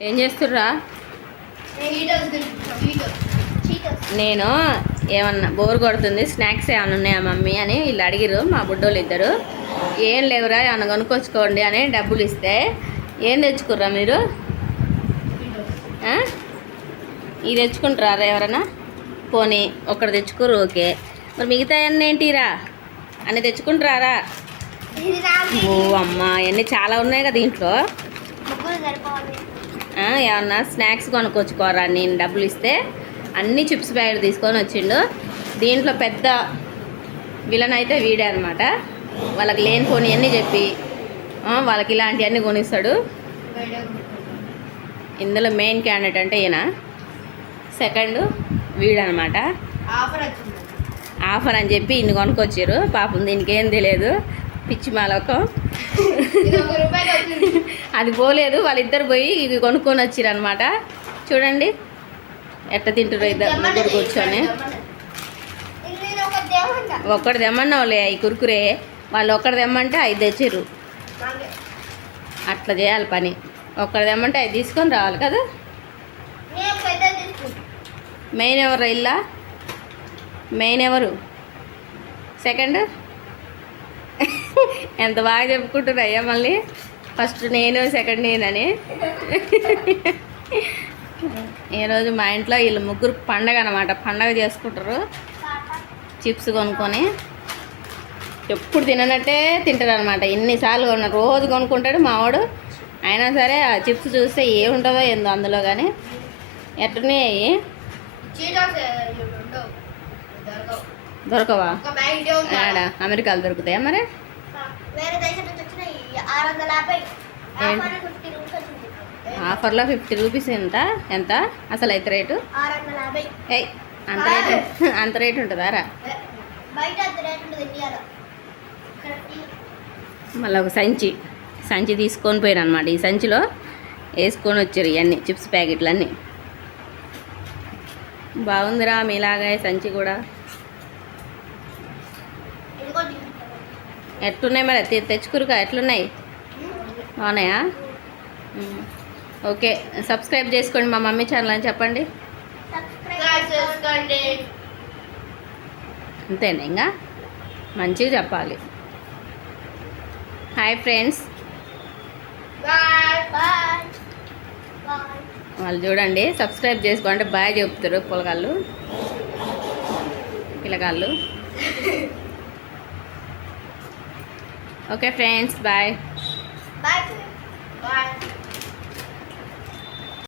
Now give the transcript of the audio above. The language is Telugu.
ఏం చేస్తుర్రా? నేను ఏమన్నా బోర్ కొడుతుంది స్నాక్స్ ఏమైనా ఉన్నాయా మమ్మీ అని వీళ్ళు అడిగిరు మా బుడ్డోళ్ళు ఇద్దరు. ఏం లేవురా ఏమన్నా కొనుక్కొచ్చుకోండి అని డబ్బులు ఇస్తే ఏం తెచ్చుకుర్రా మీరు? ఇది తెచ్చుకుంటారా ఎవరన్నా? పోనీ ఒకటి తెచ్చుకోరు ఓకే. మరి మిగతా అన్నీ ఏంటిరా అన్నీ తెచ్చుకుంటారా ఓ అమ్మ అవన్నీ చాలా ఉన్నాయి కదా దీంట్లో. ఏమన్నా స్నాక్స్ కొనుక్కొచ్చుకోరా? నేను డబ్బులు ఇస్తే అన్ని చిప్స్ ప్యాకెట్ తీసుకొని వచ్చిండు. దీంట్లో పెద్ద విలన్ అయితే వీడే అనమాట వాళ్ళకి లేని పోనీ అన్నీ చెప్పి వాళ్ళకి ఇలాంటివన్నీ కొనిస్తాడు. ఇందులో మెయిన్ క్యాండిడేట్ అంటే ఈయన. సెకండ్ వీడనమాట ఆఫర్ ఆఫర్ అని చెప్పి ఇన్ని కొనుక్కొచ్చారు పాపం దీనికి ఏం తెలియదు. పిచ్చి మాలోకం ఇది ఒక రూపాయలు వచ్చింది అది పోలేదు వాళ్ళిద్దరు పోయి ఇవి కొనుక్కొని వచ్చారు అనమాట చూడండి ఎట్ట తింటారు ఇద్దరు ముగ్గురు కూర్చొని. ఇది నేను ఒక దేవంట ఒక్కటి తెమ్మన్నావులే ఈ కురుకురే. వాళ్ళు ఒక్కటి తెమ్మంటే ఐదు తెచ్చిర్రు. అట్లా చేయాలి పని. ఒక్కటి తెమ్మంటే ఐదు తీసుకొని రావాలి కదా. మెయిన్ ఎవరు ఇల్లా? మెయిన్ ఎవరు? సెకండ్? ఎంత బాగా చెప్పుకుంటున్నాయ్యా మళ్ళీ. ఫస్ట్ నేను సెకండ్ నేనని. ఈరోజు మా ఇంట్లో వీళ్ళు ముగ్గురు పండగ అనమాట పండగ చేసుకుంటారు. చిప్స్ కొనుక్కొని ఎప్పుడు తిననట్టే తింటారు అనమాట ఎన్నిసార్లు కొన్న రోజు కొనుక్కుంటాడు మావాడు. అయినా సరే ఆ చిప్స్ చూస్తే ఏముంటుందో ఏందో అందులో కానీ ఎట్టున్నాయి దొరకవు. ఆడ అమెరికాలో దొరుకుతాయా మరి? ఆఫర్లో ఫిఫ్టీ రూపీస్ ఎంత? ఎంత? అసలు అయితే రేటు? ఏయ్ అంత రేటు అంత రేటు ఉంటుందా? రా. మళ్ళీ ఒక సంచి సంచి తీసుకొని పోయారు అనమాట ఈ సంచిలో వేసుకొని వచ్చారు ఇవన్నీ చిప్స్ ప్యాకెట్లు అన్నీ బాగుందిరా మీలాగా సంచి కూడా. ఎట్లున్నాయి మరి? తెచ్చుకురుగా ఎట్లున్నాయి? మ్మ్. ఓకే సబ్స్క్రైబ్ చేసుకోండి మా మమ్మీ ఛానల్ అని చెప్పండి. అంతేనా ఇంకా? మంచిగా చెప్పాలి. Hi friends. వాళ్ళు చూడండి సబ్స్క్రైబ్ చేసుకోండి బాయ్ చెప్తారు పిల్లగాళ్ళు పిల్లగాళ్ళు. Okay friends bye. Bye bye